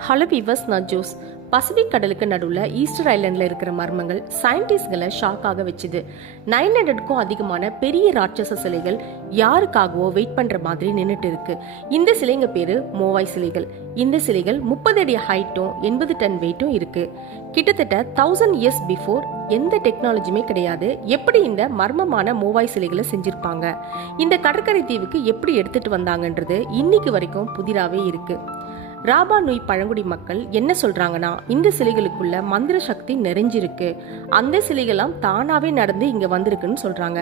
Hello viewers, நான் Jose. Pacific கடலுக்கு நடுவில் ஈஸ்டர் ஐலண்டில் இருக்கிற மர்மங்கள் சயின்டிஸ்ட்களை ஷாக் ஆக வச்சுது. 900க்கும் அதிகமான பெரிய ராட்சச சிலைகள் யாருக்காகவோ வெயிட் பண்ணுற மாதிரி நின்றுட்டு இருக்கு. இந்த சிலைங்க பேர் மோவாய் சிலைகள். இந்த சிலைகள் 30 அடி ஹைட்டும் 80 டன் வெயிட்டும் இருக்கு. கிட்டத்தட்ட 1000 இயர்ஸ் பிஃபோர் எந்த டெக்னாலஜியுமே கிடையாது. எப்படி இந்த மர்மமான மோவாய் சிலைகளை செஞ்சிருப்பாங்க, இந்த கடற்கரை தீவுக்கு எப்படி எடுத்துட்டு வந்தாங்கன்றது இன்னைக்கு வரைக்கும் புதிராகவே இருக்கு. ராபா நுய் பழங்குடி மக்கள் என்ன சொல்றாங்கன்னா, இந்த சிலைகளுக்குள்ள மந்திர சக்தி நிறைஞ்சிருக்கு, அந்த சிலைகள்லாம் தானாவே நடந்து இங்க வந்திருக்குன்னு சொல்றாங்க.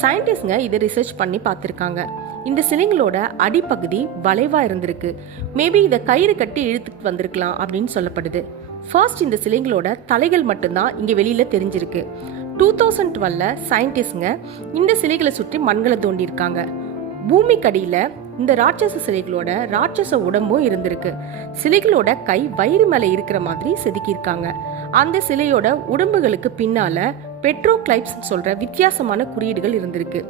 சயின்டிஸ்ட்ங்க இதை ரிசர்ச் பண்ணி பார்த்திருக்காங்க. இந்த சிலைங்களோட அடிப்பகுதி வளைவா இருந்திருக்கு. மேபி இதை கயிறு கட்டி இழுத்துட்டு வந்திருக்கலாம் அப்படின்னு சொல்லப்படுது. ஃபர்ஸ்ட் இந்த சிலைங்களோட தலைகள் மட்டும்தான் இங்க வெளியில தெரிஞ்சிருக்கு. 2012 சயின்டிஸ்ட்ங்க இந்த சிலைகளை சுற்றி மண்களை தோண்டியிருக்காங்க. பூமிக்கடியில இந்த ராட்சச சிலைகளோட ராட்சச உடம்பும் இருந்திருக்கு. சிலைகளோட கை வயிறு மேல இருக்கிற மாதிரி செதுக்கியிருக்காங்க. அந்த சிலையோட உடம்புகளுக்கு பின்னால பெட்ரோக்ளைப்ஸ் சொல்ற வித்தியாசமான குறியீடுகள் இருந்திருக்கு.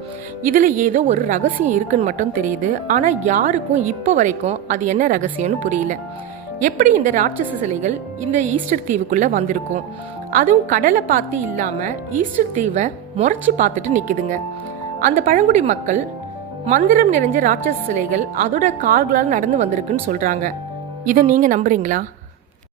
இதுல ஏதோ ஒரு ரகசியம் இருக்குன்னு மட்டும் தெரியுது. ஆனா யாருக்கும் இப்ப வரைக்கும் அது என்ன ரகசியம்னு புரியல. எப்படி இந்த ராட்சச சிலைகள் இந்த ஈஸ்டர் தீவுக்குள்ள வந்திருக்கும், அதுவும் கடலை பார்த்து இல்லாம ஈஸ்டர் தீவை முறைச்சு பார்த்துட்டு நிக்குதுங்க. அந்த பழங்குடி மக்கள் மந்திரம் நிறைஞ்ச ராட்சச சிலைகள் அதோட கால்களால் நடந்து வந்திருக்குன்னு சொல்றாங்க. இதை நீங்க நம்புறீங்களா?